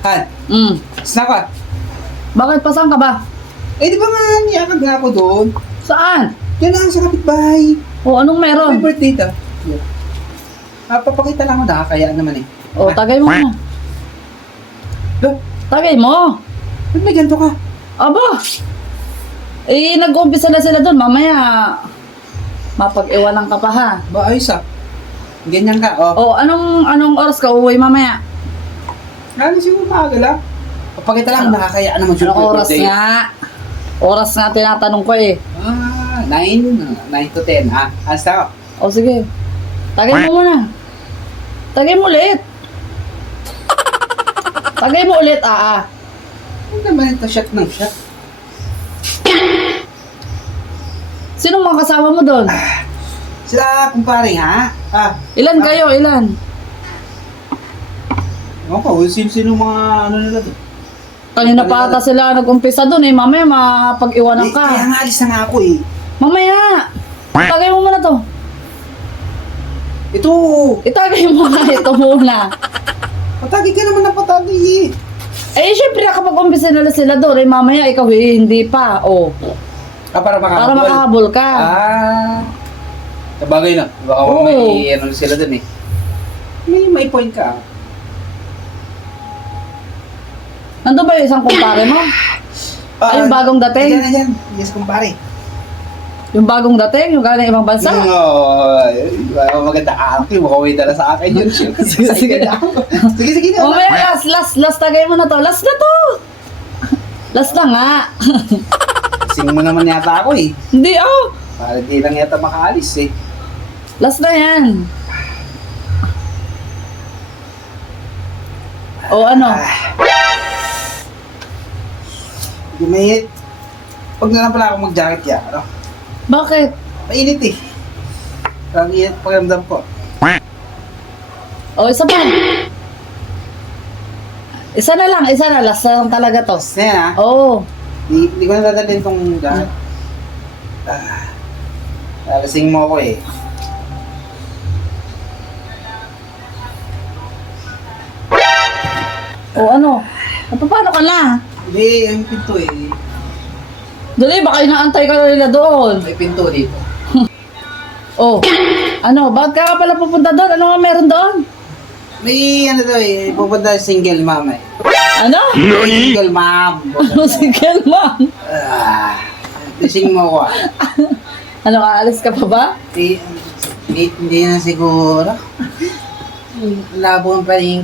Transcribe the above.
Han, saan ka? Bakit? Pasang ka ba? Eh, di ba nga, niyakag nga ako doon? Saan? Yan lang sa kapitbahay. O, anong meron? Happy birthday ta. Yeah. Papakita lang ako, nakakaya naman eh. O, tagay mo na. Lo, Tagay mo. ba't may ganito ka? Aba. Eh, nag-umpisa na sila doon. Mamaya, mapag-iwanan ka pa ha. Ba, ayos ah. Ganyan ka, oh. O, anong oras ka uuwi mamaya? Ano siguro maaga lang. Papakita lang, nakakaya naman siya. Anong oras nga? Oras nga tinatanong ko eh. 9 to 10, ha? Hasta ko. O, sige. Tagay mo muna. Tagay mo ulit. Tagay mo ulit, Ano naman ito, shot ng shot? Sino mga kasama mo doon? Sila, kumpare, ha? Ilan kayo? Ilan? Ewan ko, sino mga ano nila doon? Kanina pa ata sila nag-umpisa doon eh. Mamaya mapag-iwanan Eh, ka. kaya nga alis na nga ako eh. Mamaya. Itagay mo muna to. Ito, Itagay mo na ito muna. patagi ka naman ng patagi eh. Eh, syempre nakapag-umpisa na sila doon. Eh, mamaya ikaw eh, hindi pa. O, Para para makahabol. makahabol ka. Sabagay na. Baka Oo. may ano sila doon eh. May point ka. Nandun ba yung isang kumpare mo? Ay, yung bagong dating? Ayan. Yes, kumpare. Yung bagong dating? Yung galing ibang bansa? Maganda aki. Mukhang may dala sa akin yun. Sige. Sige. Mamaya, last tagay mo na to. Last na to. Last na nga. Sing mo naman yata ako eh. Hindi Para di lang yata makaalis eh. Last na yan. O ano? Gumihit. Huwag na lang pala ako mag-jacket ya. Ano? Bakit? Mainit eh. Ang init pakiramdam ko. O, isa pa. Isa na lang. Last na lang talaga to. Tapos na yan ha. Oo. Di ko na dadalhin tong jacket. Lalasing mo ako eh. O ano? Paano ka na? Hindi, yung pinto eh. Dali, baka inaantay ka na nila doon. May pinto dito. Oh, ano? Bakit ka pala pupunta doon? Ano nga meron doon? May ano to eh, pupunta single mom eh. Ano? Single mom. Ano single mom? Tising mo ko ah. Ano, aalis ka pa ba? Hindi na siguro. Labo ang paling.